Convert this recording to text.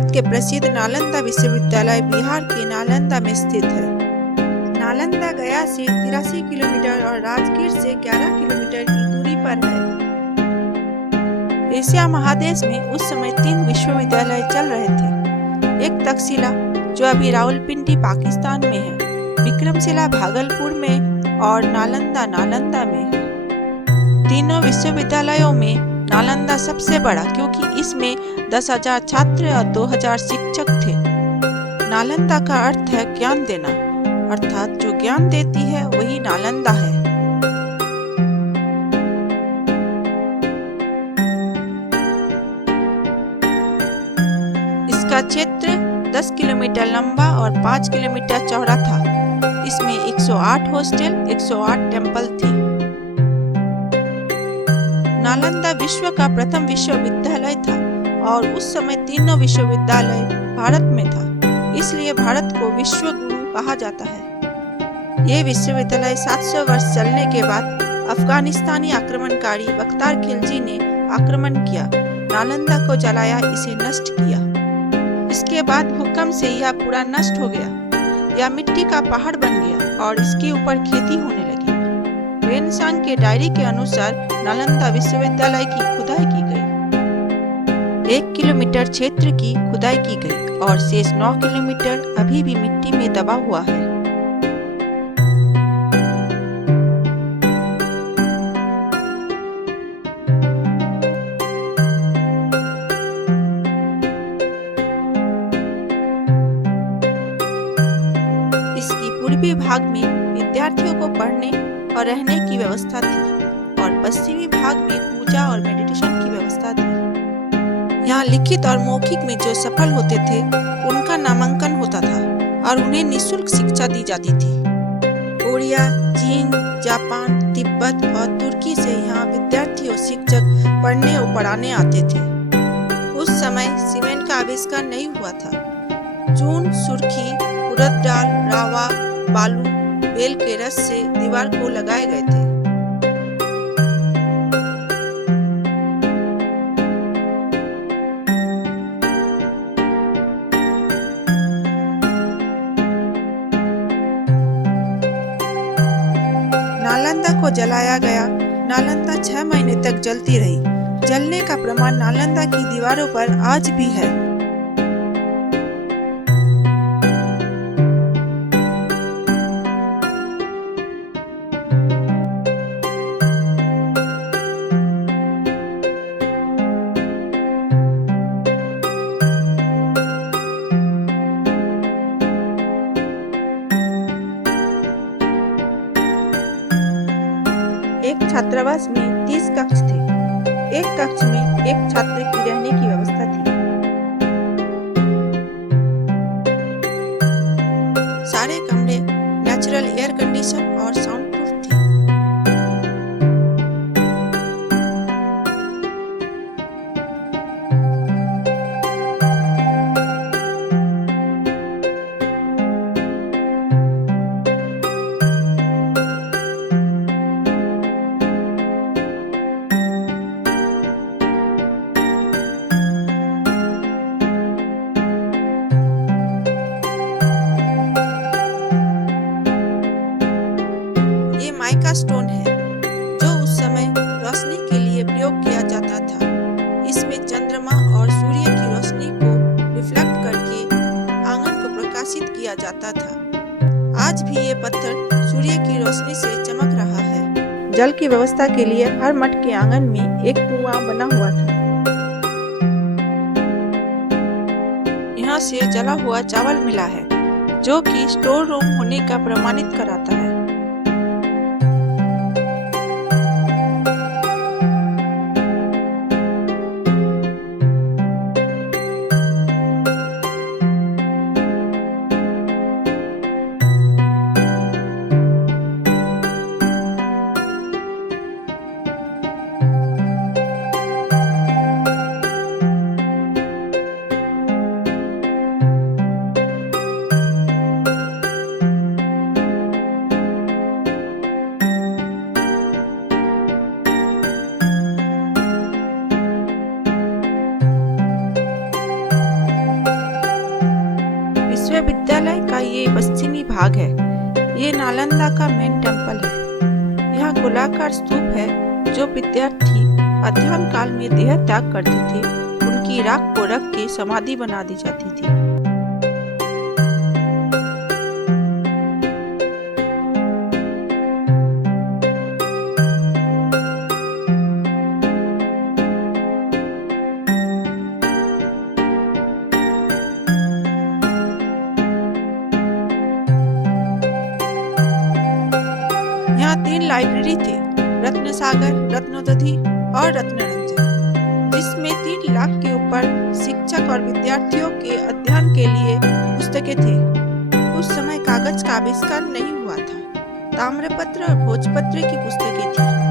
भारत के प्रसिद्ध नालंदा विश्वविद्यालय बिहार के नालंदा में स्थित है। नालंदा गया से 83 किलोमीटर और राजगीर से 11 किलोमीटर की दूरी पर है। एशिया महादेश में उस समय 3 विश्वविद्यालय चल रहे थे। एक तक्षशिला जो अभी रावलपिंडी पाकिस्तान में है, विक्रमशिला भागलपुर में और नालंदा नालंदा में है। तीनों विश्वविद्यालयों में नालंदा सबसे बड़ा, क्योंकि इसमें 10,000 छात्र और 2,000 शिक्षक थे। नालंदा का अर्थ है ज्ञान देना, अर्थात जो ज्ञान देती है वही नालंदा है। इसका क्षेत्र 10 किलोमीटर लंबा और 5 किलोमीटर चौड़ा था। इसमें 108 हॉस्टल, 108 टेम्पल थे। नालंदा विश्व का प्रथम विश्वविद्यालय था और उस समय तीनों विश्वविद्यालय भारत में था, इसलिए भारत को विश्व गुरु कहा जाता है। ये विश्वविद्यालय 700 वर्ष चलने के बाद अफगानिस्तानी आक्रमणकारी बख्तियार खिलजी ने आक्रमण किया, नालंदा को जलाया, इसे नष्ट किया। इसके बाद भूकंप से यह पूरा नष्ट हो गया। यह मिट्टी का पहाड़ बन गया और इसके ऊपर खेती होने लगी। रेनेसां के डायरी के अनुसार नालंदा विश्वविद्यालय की खुदाई की गई। 1 किलोमीटर क्षेत्र की खुदाई की गई और शेष 9 किलोमीटर अभी भी मिट्टी में दबा हुआ है। इसकी पूर्वी भाग में विद्यार्थियों को पढ़ने और रहने की व्यवस्था थी और पश्चिमी भाग में पूजा और मेडिटेशन की व्यवस्था थी। यहाँ लिखित और मौखिक में जो सफल होते थे उनका नामांकन होता था और उन्हें निःशुल्क शिक्षा दी जाती थी। कोरिया, चीन, जापान, तिब्बत और तुर्की से यहाँ विद्यार्थी और शिक्षक पढ़ने और पढ़ाने आते थे। उस समय सीमेंट का आविष्कार नहीं हुआ था। चून, सुर्खी, उड़द दाल, रावा, बालू, बेल के रस से दीवार को लगाए गए थे। नालंदा को जलाया गया। नालंदा 6 महीने तक जलती रही। जलने का प्रमाण नालंदा की दीवारों पर आज भी है। एक छात्रावास में 30 कक्ष थे। एक कक्ष में एक छात्र की रहने की व्यवस्था थी। सारे कमरे नेचुरल एयर कंडीशन और साउंड प्रूफ थे। माइका स्टोन है जो उस समय रोशनी के लिए प्रयोग किया जाता था। इसमें चंद्रमा और सूर्य की रोशनी को रिफ्लेक्ट करके आंगन को प्रकाशित किया जाता था। आज भी ये पत्थर सूर्य की रोशनी से चमक रहा है। जल की व्यवस्था के लिए हर मठ के आंगन में एक कुआं बना हुआ था। यहाँ से जला हुआ चावल मिला है जो कि स्टोर रूम होने का प्रमाणित कराता है। ये पश्चिमी भाग है। ये नालंदा का मेन टेम्पल है। यहाँ गोलाकार स्तूप है जो विद्यार्थी अध्ययन काल में देह त्याग करते थे उनकी राख को रख के समाधि बना दी जाती थी। यहाँ 3 लाइब्रेरी थे, रत्न सागर, रत्नोदधि और रत्नरंजन, जिसमें 3 लाख के ऊपर शिक्षक और विद्यार्थियों के अध्ययन के लिए पुस्तकें थे। उस समय कागज का आविष्कार नहीं हुआ था। ताम्रपत्र और भोजपत्र की पुस्तकें थी।